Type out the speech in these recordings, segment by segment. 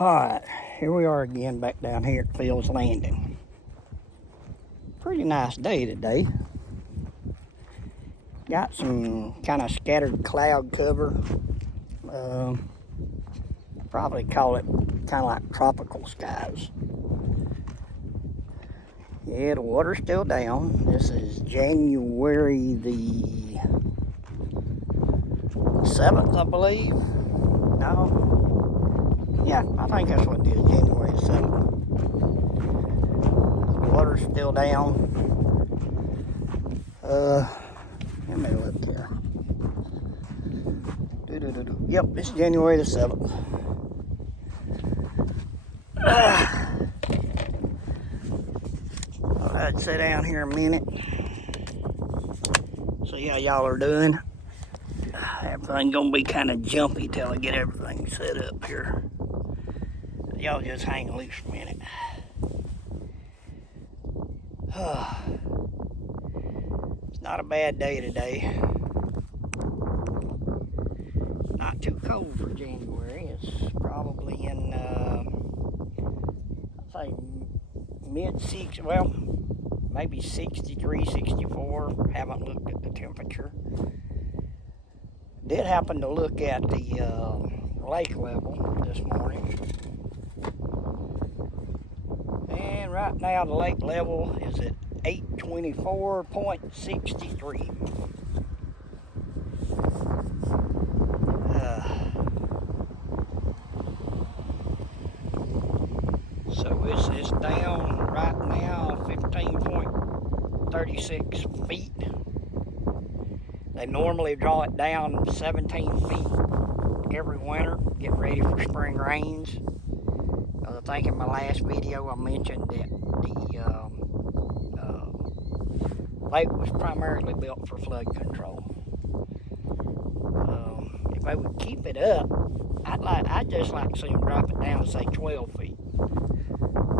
Alright, here we are again back down here at Phil's Landing. Pretty nice day today. Got some kind of scattered cloud cover. Probably call it kind of like tropical skies. Yeah, the water's still down. This is January the 7th, I believe. No. Yeah, I think that's what it is, January the 7th. The water's still down. Let me look here. Yep, it's January the 7th. I'd sit down here a minute. See how y'all are doing. Everything gonna be kind of jumpy till I get everything set up here. Y'all just hang loose a minute. It's not a bad day today. Not too cold for January. It's probably in, I'd say mid-60s, well, maybe 63, 64. Haven't looked at the temperature. Did happen to look at the lake level this morning. And right now the lake level is at 824.63. So it's down right now 15.36 feet. They normally draw it down 17 feet every winter, get ready for spring rains. I think in my last video I mentioned that the lake was primarily built for flood control. If they would keep it up, I'd just like to see them drop it down to say 12 feet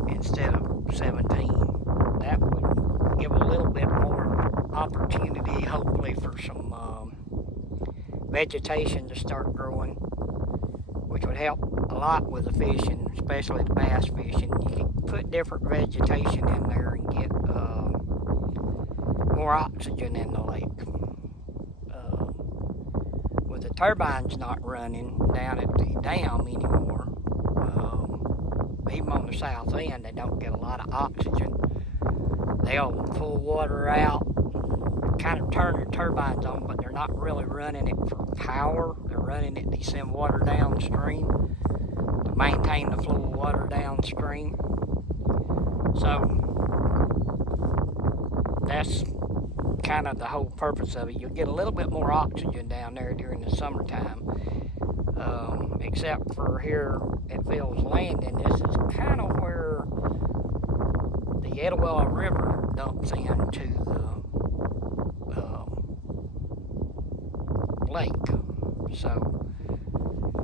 instead of 17. That would give a little bit more opportunity, hopefully, for some vegetation to start growing, which would help a lot with the fishing, especially the bass fishing. You can put different vegetation in there and get more oxygen in the lake. With the turbines not running down at the dam anymore, even on the south end, they don't get a lot of oxygen. They'll pull water out, kind of turn the turbines on, but they're not really running it for power. They're running it to send water downstream, to maintain the flow of water downstream. So that's kind of the whole purpose of it. You'll get a little bit more oxygen down there during the summertime. Except for here at Phil's Landing, this is kind of where the Etowah River dumps into the lake. So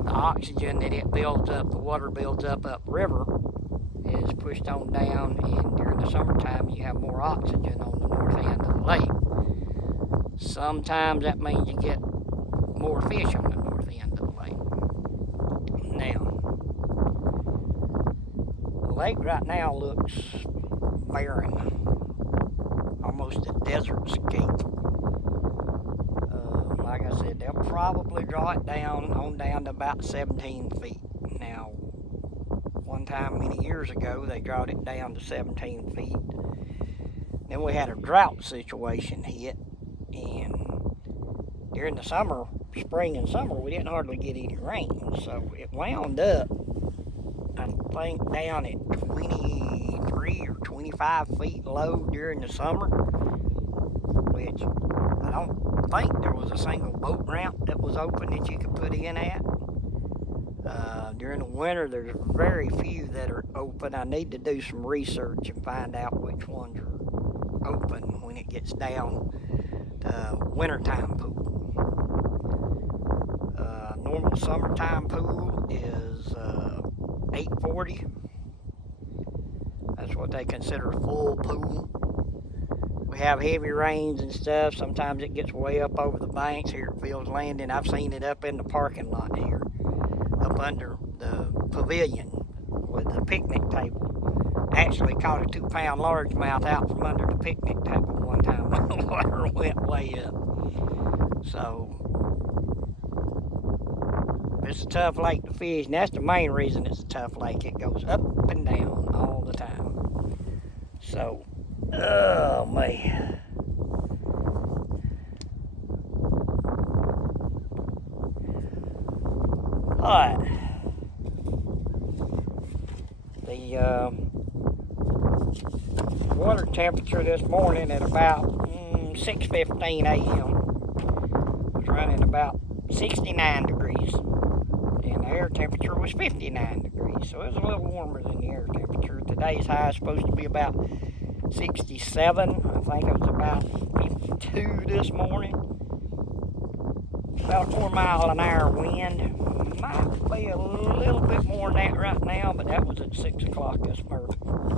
the oxygen that it builds up, the water builds up upriver, is pushed on down, and during the summertime you have more oxygen on the north end of the lake. Sometimes that means you get more fish on the north end of the lake. Now, the lake right now looks barren, almost a desert scape. Like I said, they'll probably draw it down to about 17 feet. Now, one time many years ago, they drawed it down to 17 feet. Then we had a drought situation hit, and during the summer, spring and summer, we didn't hardly get any rain. So it wound up, I think, down at 23 or 25 feet low during the summer, which I don't think there was a single boat ramp that was open that you could put in at. During the winter, there's very few that are open. I need to do some research and find out which ones are open when it gets down to wintertime pool. Normal summertime pool is 840. That's what they consider a full pool. We have heavy rains and stuff. Sometimes it gets way up over the banks here at Phil's Landing. I've seen it up in the parking lot here, up under the pavilion. with the picnic table. Actually caught a 2-pound largemouth out from under the picnic table one time when the water went way up. So it's a tough lake to fish, and that's the main reason it's a tough lake. It goes up and down all the time. So, oh man. Alright. The water temperature this morning at about 6:15 a.m. was running about 69 degrees. And the air temperature was 59 degrees. So it was a little warmer than the air temperature. Today's high is supposed to be about 67. I think it was about 52 this morning. About a 4-mile-an-hour wind. Might be a little bit more than that right now, but that was at 6 o'clock this morning,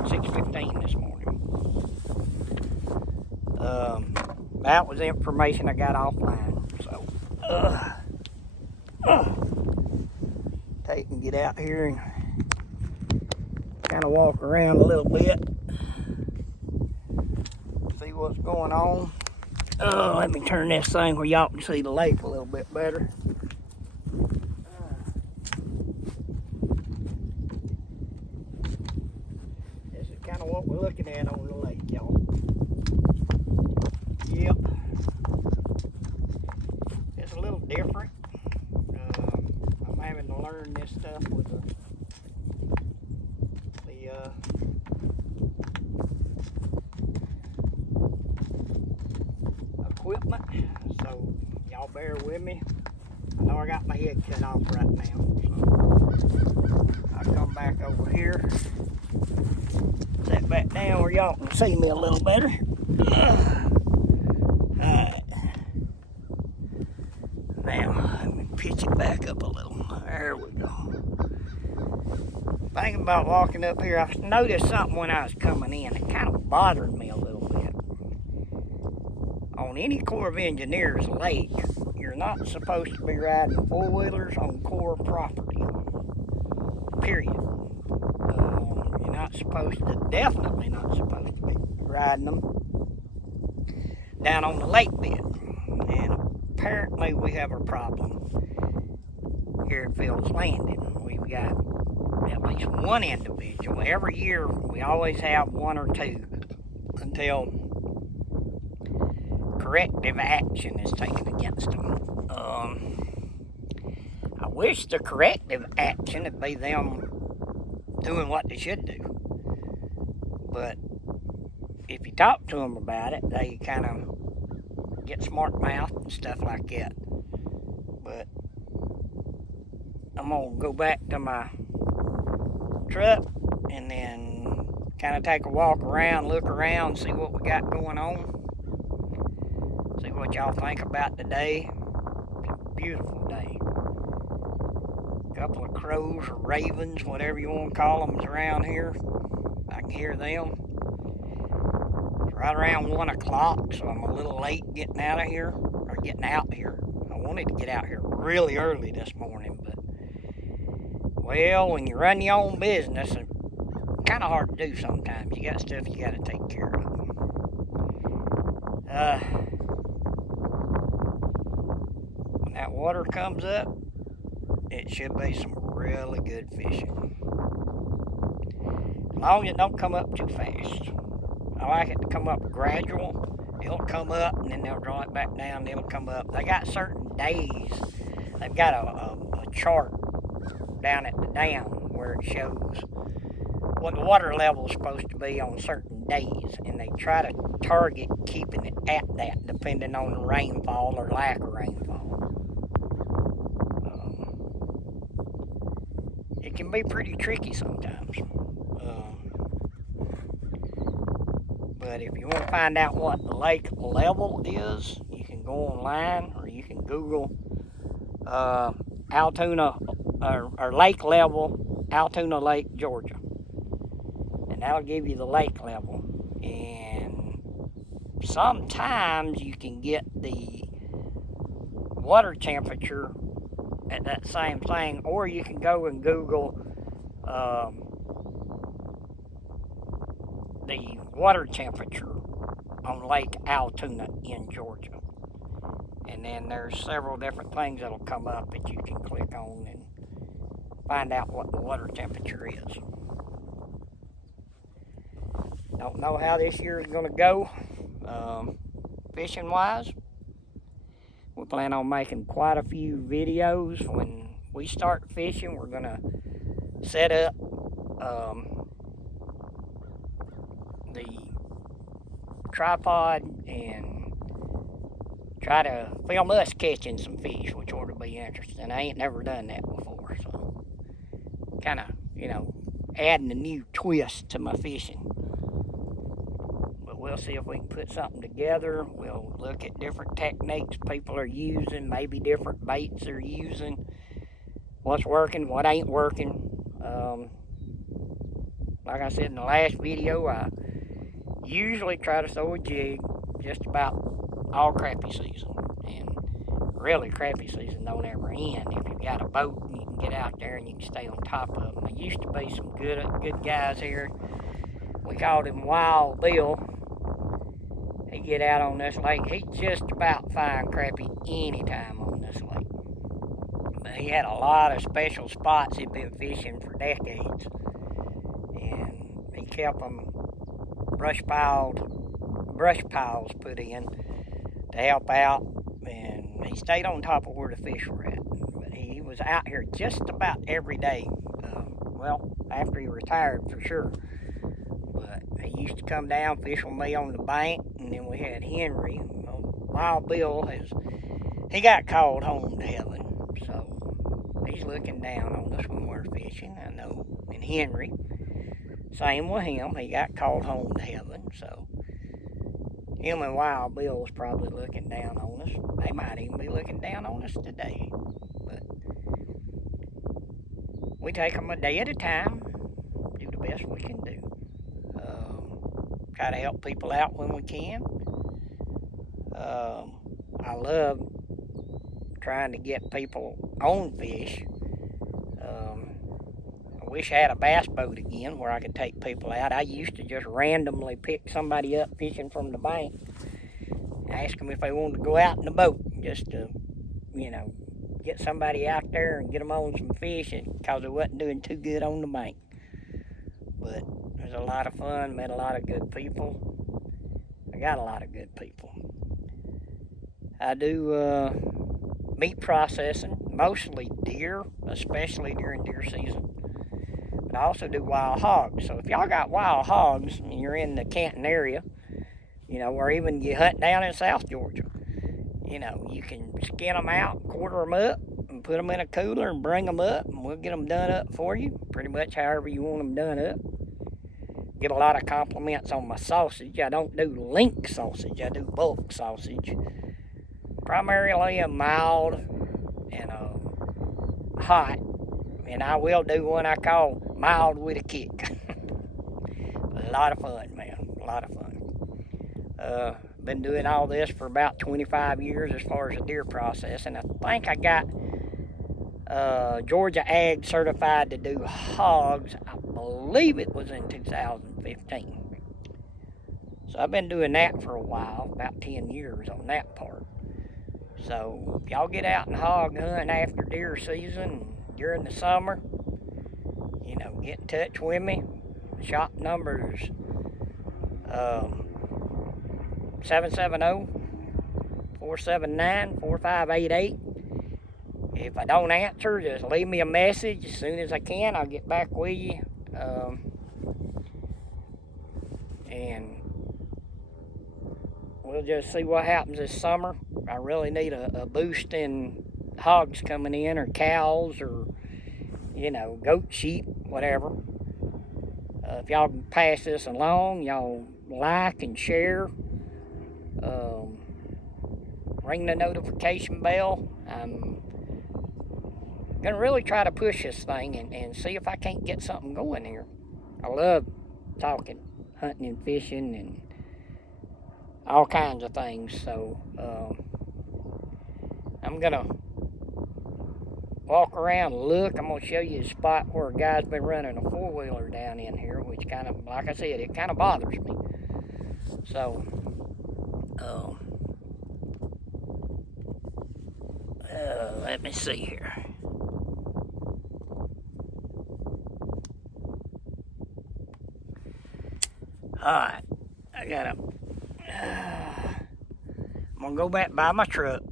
6:15 this morning. That was the information I got offline. So, take and get out here and kind of walk around a little bit, see what's going on. Let me turn this thing where y'all can see the lake a little bit better. This is kind of what we're looking at on the lake, y'all. Yep. It's a little different. I'm having to learn this stuff with the equipment, so y'all bear with me. I know I got my head cut off right now, so I'll come back over here, sit back down where y'all can see me a little better. Alright, now let me pitch it back up a little. There we go. Thinking about walking up here, I noticed something when I was coming in. It kind of bothered me a little bit. On any Corps of Engineers lake, you're not supposed to be riding four-wheelers on Corps property. Period. You're not supposed to, definitely not supposed to be riding them down on the lake bed. And apparently we have a problem here at Fields Landing. We've got at least one individual. Every year we always have one or two until corrective action is taken against them. I wish the corrective action would be them doing what they should do. But if you talk to them about it, they kind of get smart-mouthed and stuff like that. But I'm going to go back to my truck and then kind of take a walk around, look around, see what we got going on. See what y'all think about the day. It's a beautiful day. A couple of crows or ravens, whatever you want to call them, is around here. I can hear them. It's right around 1 o'clock, so I'm a little late getting out of here, or getting out here. I wanted to get out here really early this morning, but, well, when you run your own business, it's kind of hard to do sometimes. You got stuff you got to take care of. When that water comes up, it should be some really good fishing. As long as it don't come up too fast. I like it to come up gradual. It'll come up and then they'll draw it back down and it'll come up. They got certain days. They've got a chart down at the dam where it shows what the water level is supposed to be on certain days, and they try to target keeping it at that depending on the rainfall or lack of rainfall. It can be pretty tricky sometimes. But if you want to find out what the lake level is, you can go online or you can Google Altoona or lake level, Altoona Lake, Georgia. And that'll give you the lake level. And sometimes you can get the water temperature at that same thing, or you can go and Google the water temperature on Lake Allatoona in Georgia. And then there's several different things that'll come up that you can click on and find out what the water temperature is. Don't know how this year is going to go fishing wise. We plan on making quite a few videos. When we start fishing, we're going to set up the tripod and try to film us catching some fish, which ought to be interesting. I ain't never done that before, so kind of, adding a new twist to my fishing. But we'll see if we can put something together. We'll look at different techniques people are using, maybe different baits they're using, what's working, what ain't working. Like I said in the last video, I usually try to throw a jig just about all crappie season. And really, crappie season don't ever end. If you've got a boat and you can get out there and you can stay on top of them. There used to be some good guys here. We called him Wild Bill. He'd get out on this lake. He'd just about find crappie anytime on this lake. But he had a lot of special spots he'd been fishing for decades. And he kept them brush piles put in to help out, and he stayed on top of where the fish were at. But he was out here just about every day. Well, after he retired for sure. But he used to come down, fish with me on the bank, and then we had Henry. Wild Bill he got called home to heaven, so he's looking down on us when we're fishing, I know. And Henry, same with him, he got called home to heaven, so him and Wild Bill's probably looking down on us. They might even be looking down on us today. But we take them a day at a time, do the best we can do. Try to help people out when we can. I love trying to get people on fish. I wish I had a bass boat again where I could take people out. I used to just randomly pick somebody up fishing from the bank, ask them if they wanted to go out in the boat, just to, get somebody out there and get them on some fishing, because it wasn't doing too good on the bank. But it was a lot of fun, met a lot of good people. I got a lot of good people. I do meat processing, mostly deer, especially during deer season. But I also do wild hogs. So if y'all got wild hogs and you're in the Canton area, or even you hunt down in South Georgia, you can skin them out, quarter them up, and put them in a cooler and bring them up, and we'll get them done up for you, pretty much however you want them done up. Get a lot of compliments on my sausage. I don't do link sausage, I do bulk sausage. Primarily a mild and a hot, and I will do one I call mild with a kick. A lot of fun, man, a lot of fun. Been doing all this for about 25 years as far as the deer process, and I think I got Georgia Ag certified to do hogs. I believe it was in 2015. So I've been doing that for a while, about 10 years on that part. So if y'all get out and hog hunt after deer season during the summer, get in touch with me. Shop number's 770-479-4588. If I don't answer, just leave me a message. As soon as I can, I'll get back with you. And we'll just see what happens this summer. I really need a boost in hogs coming in, or cows, or, goat, sheep, whatever. If y'all can pass this along, y'all like and share. Ring the notification bell. I'm going to really try to push this thing and see if I can't get something going here. I love talking, hunting and fishing and all kinds of things. So I'm going to walk around and look. I'm gonna show you a spot where a guy's been running a 4-wheeler down in here, which kind of, like I said, it kind of bothers me. So, let me see here. Alright, I'm gonna go back by my truck,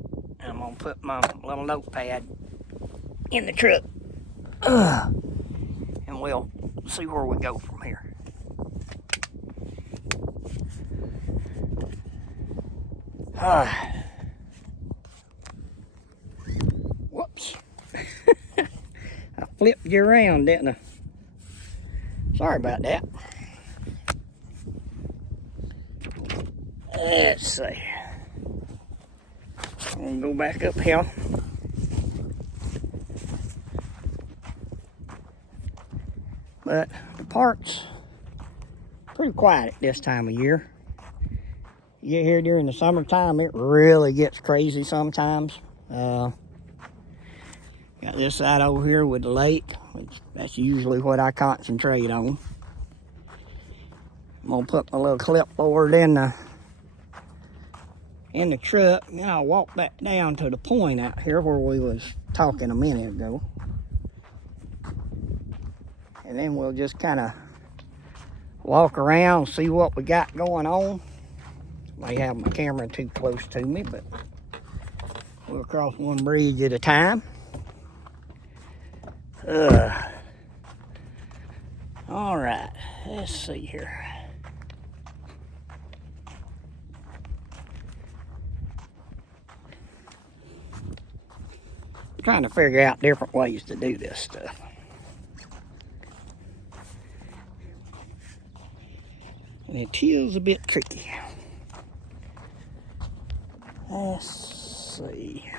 and I'm gonna put my little notepad in the truck, and we'll see where we go from here. Whoops. I flipped you around, didn't I? Sorry about that. Let's see. I'm gonna go back uphill. But the park's pretty quiet at this time of year. You get here during the summertime, it really gets crazy sometimes. Got this side over here with the lake, which that's usually what I concentrate on. I'm gonna put my little clipboard in the truck, and I'll walk back down to the point out here where we was talking a minute ago. And then we'll just kind of walk around, see what we got going on. May have my camera too close to me, but we'll cross one bridge at a time. All right, let's see here. Trying to figure out different ways to do this stuff. And it is a bit tricky. Let's see.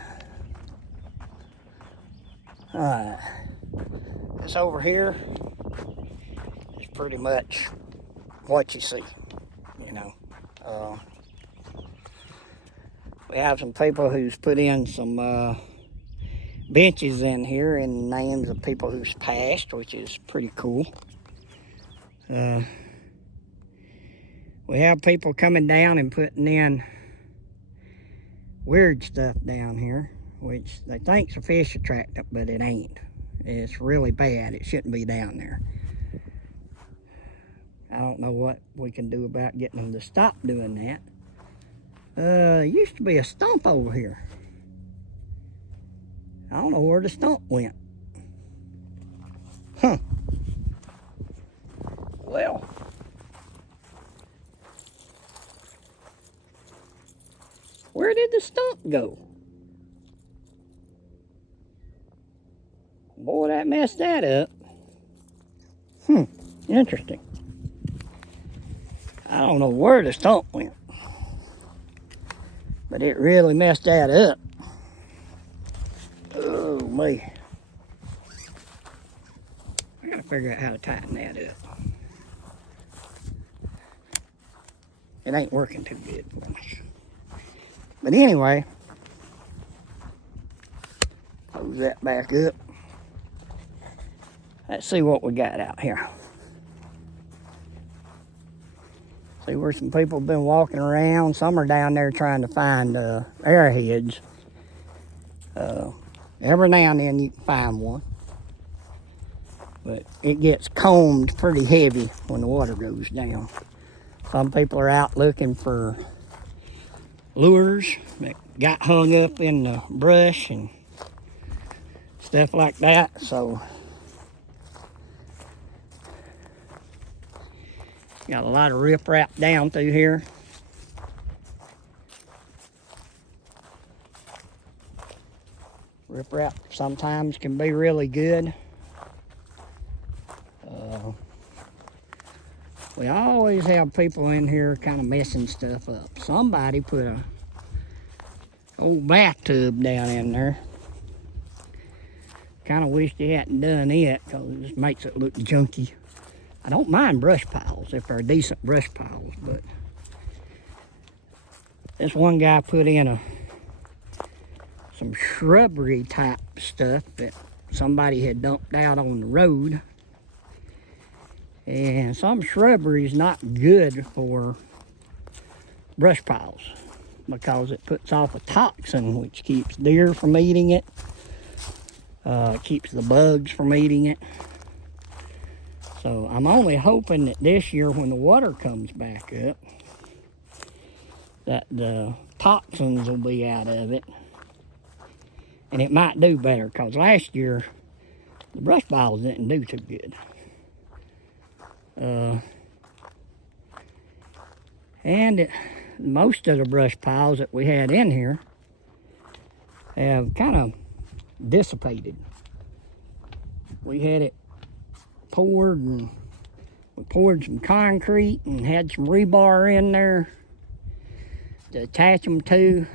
Alright. This over here is pretty much what you see, you know. We have some people who's put in some benches in here in names of people who's passed, which is pretty cool. We have people coming down and putting in weird stuff down here, which they think's a fish attractant, but it ain't. It's really bad. It shouldn't be down there. I don't know what we can do about getting them to stop doing that. There used to be a stump over here. I don't know where the stump went. Huh. Well, where did the stump go? Boy, that messed that up. Interesting. I don't know where the stump went, but it really messed that up. Oh, man. I gotta figure out how to tighten that up. It ain't working too good for me. But anyway, close that back up. Let's see what we got out here. See where some people have been walking around. Some are down there trying to find arrowheads. Every now and then you can find one. But it gets combed pretty heavy when the water goes down. Some people are out looking for lures that got hung up in the brush and stuff like that. So got a lot of riprap down through here. Riprap sometimes can be really good. We always have people in here kind of messing stuff up. Somebody put a old bathtub down in there. Kind of wish they hadn't done it because it just makes it look junky. I don't mind brush piles if they're decent brush piles, but this one guy put in some shrubbery type stuff that somebody had dumped out on the road. And some shrubbery is not good for brush piles because it puts off a toxin which keeps deer from eating it, keeps the bugs from eating it. So I'm only hoping that this year when the water comes back up that the toxins will be out of it, and it might do better, because last year the brush piles didn't do too good. And most of the brush piles that we had in here have kind of dissipated. We had it poured, and we poured some concrete and had some rebar in there to attach them to.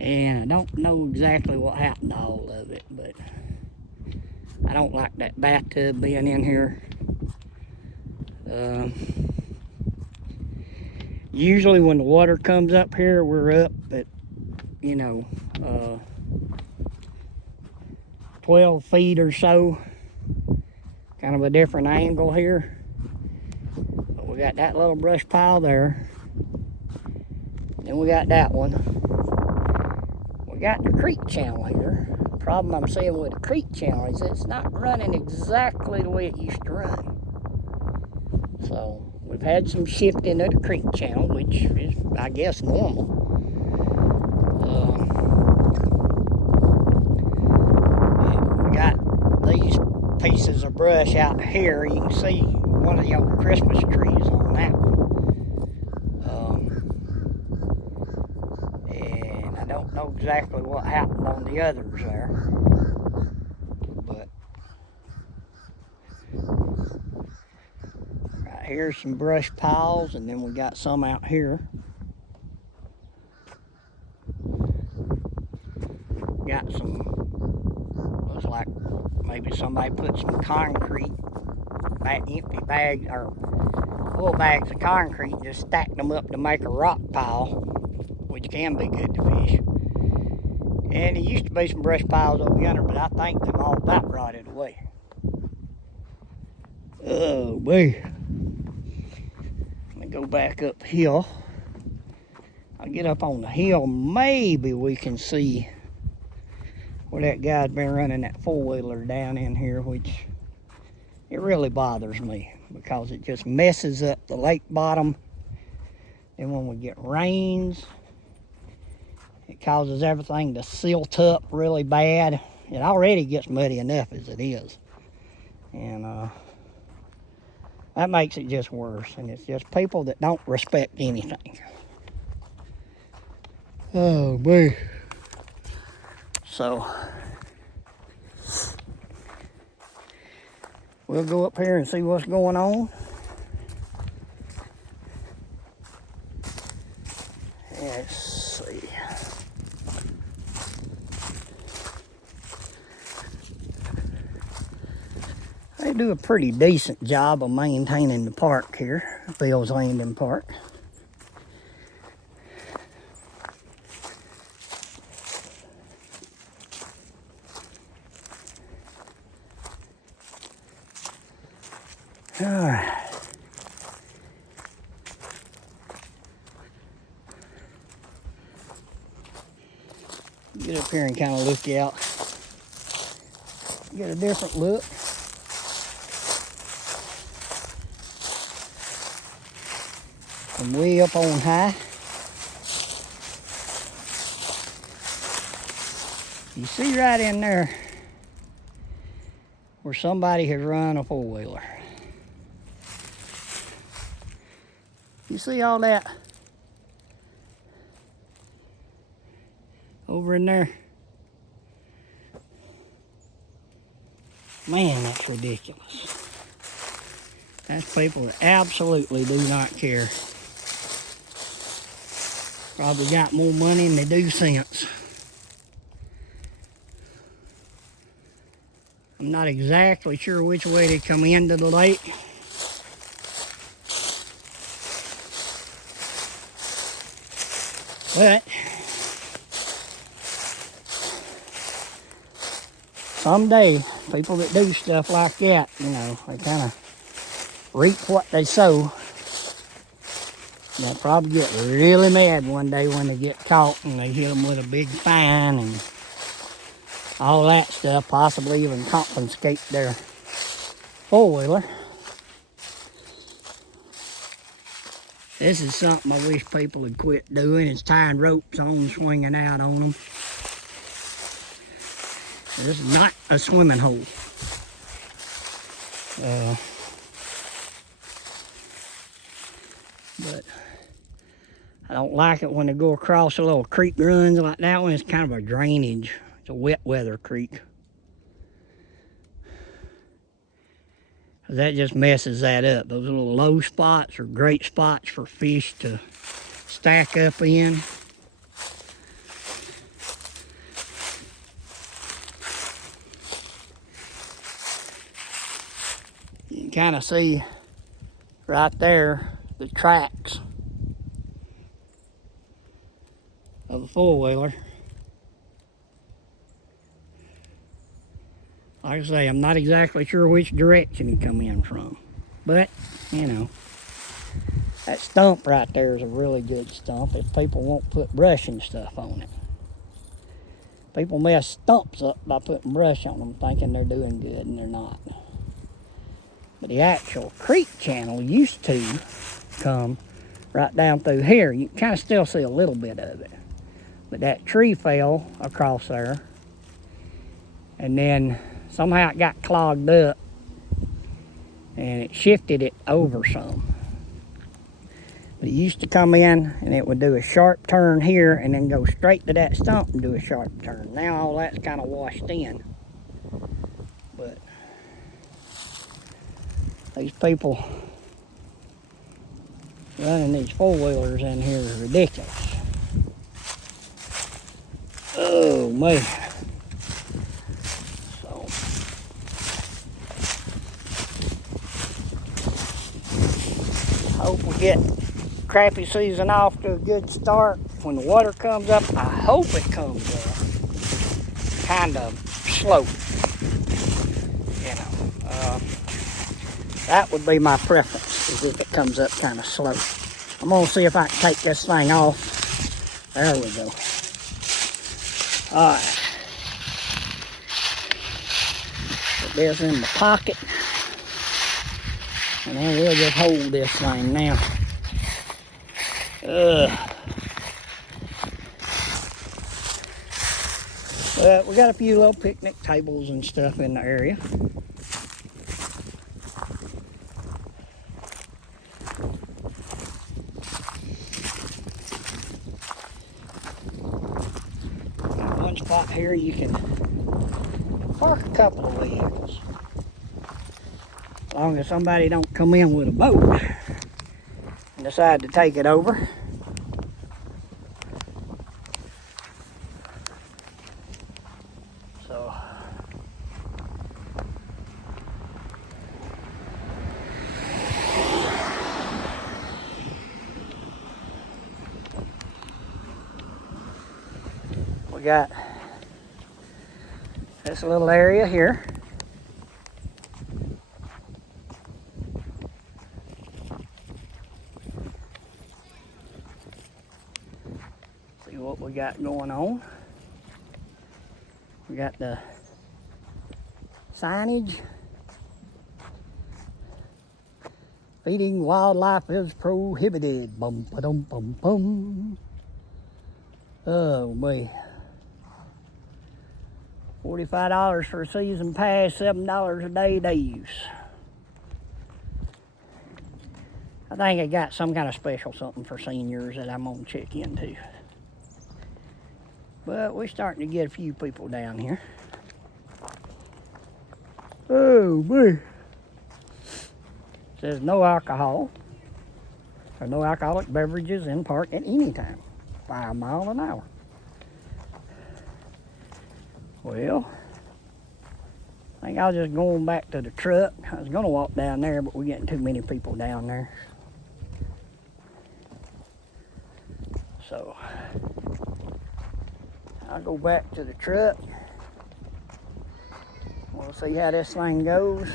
And I don't know exactly what happened to all of it, but I don't like that bathtub being in here. Usually when the water comes up here, we're up at, 12 feet or so. Kind of a different angle here. But we got that little brush pile there. Then we got that one. We got the creek channel here. The problem I'm seeing with the creek channel is it's not running exactly the way it used to run. So we've had some shifting of the creek channel, which is, I guess, normal. And we got these pieces of brush out here. You can see one of the old Christmas trees on that one. And I don't know exactly what happened on the others there. But right here's some brush piles, and then we got some out here. Got some, looks like maybe somebody put some concrete, empty bags or full bags of concrete, just stacked them up to make a rock pile, which can be good to fish. And there used to be some brush piles over yonder, but I think they've all about rotted away. Oh boy. Let me go back uphill. I'll get up on the hill, maybe we can see where that guy's been running that four-wheeler down in here, which it really bothers me because it just messes up the lake bottom. And when we get rains, it causes everything to silt up really bad. It already gets muddy enough as it is. And that makes it just worse. And it's just people that don't respect anything. Oh, boy. So we'll go up here and see what's going on. Let's see. They do a pretty decent job of maintaining the park here, Bill's Landing Park. All right. Get up here and kind of look out. Get a different look. From way up on high. You see right in there where somebody has run a four-wheeler. You see all that over in there? Man, that's ridiculous. That's people that absolutely do not care. Probably got more money than they do sense. I'm not exactly sure which way they come into the lake. But someday, people that do stuff like that, you know, they kind of reap what they sow. They'll probably get really mad one day when they get caught and they hit them with a big fine and all that stuff, possibly even confiscate their four-wheeler. This is something I wish people would quit doing, is tying ropes on, swinging out on them. This is not a swimming hole. But I don't like it when they go across a little creek runs like that one. It's kind of a drainage. It's a wet weather creek. That just messes that up. Those little low spots are great spots for fish to stack up in. You can kind of see right there the tracks of a four-wheeler. Like I say, I'm not exactly sure which direction he come in from, but, you know, that stump right there is a really good stump if people won't put brush and stuff on it. People mess stumps up by putting brush on them thinking they're doing good, and they're not. But the actual creek channel used to come right down through here. You can kind of still see a little bit of it. But that tree fell across there, and then somehow it got clogged up and it shifted it over some. But it used to come in and it would do a sharp turn here and then go straight to that stump and do a sharp turn. Now all that's kind of washed in. But these people running these four-wheelers in here is ridiculous. Oh man. Hope we get crappie season off to a good start. When the water comes up, I hope it comes up kind of slow. You know, that would be my preference, is if it comes up kind of slow. I'm gonna see if I can take this thing off. There we go. All right. Put this in my pocket. And then we'll just hold this thing now. But we got a few little picnic tables and stuff in the area. One spot here you can park a couple of vehicles. As long as somebody don't come in with a boat and decide to take it over. So we got this little area here. What we got going on. We got the signage. Feeding wildlife is prohibited. Bum ba dum bum bum. Oh boy. $45 for a season pass, $7 a day to use. I think I got some kind of special something for seniors that I'm gonna check into. But we're starting to get a few people down here. Oh boy. Says no alcohol or no alcoholic beverages in park at any time. 5 miles an hour. Well, I think I was just going back to the truck. I was gonna walk down there, but we're getting too many people down there. So I'll go back to the truck, see how this thing goes.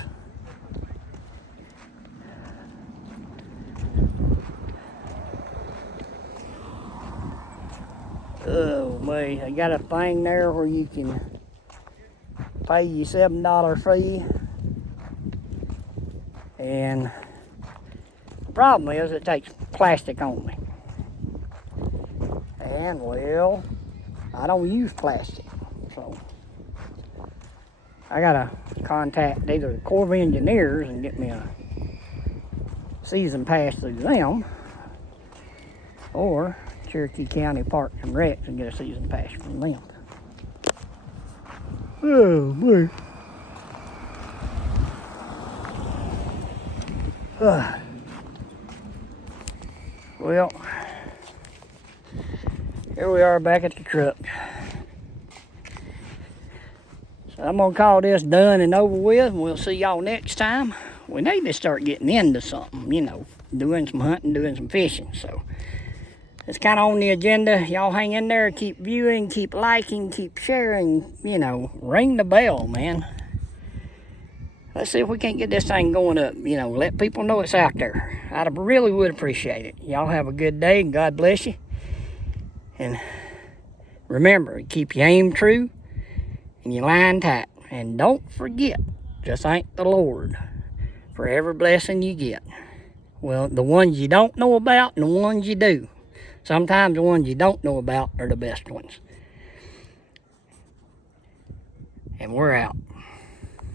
Oh man, I got a thing there where you can pay your $7 fee. And the problem is it takes plastic only. And well, I don't use plastic, so I gotta contact either the Corps of Engineers and get me a season pass through them, or Cherokee County Parks and Recs and get a season pass from them. Oh boy. Well, here we are back at the truck. So I'm gonna call this done and over with, and we'll see y'all next time. We need to start getting into something, you know, doing some hunting, doing some fishing. So it's kind of on the agenda. Y'all hang in there, keep viewing, keep liking, keep sharing, you know, ring the bell, man. Let's see if we can't get this thing going up, you know, let people know it's out there. I really would appreciate it. Y'all have a good day, and God bless you. And remember, keep your aim true and your line tight. And don't forget to thank the Lord for every blessing you get. Well, the ones you don't know about and the ones you do. Sometimes the ones you don't know about are the best ones. And we're out.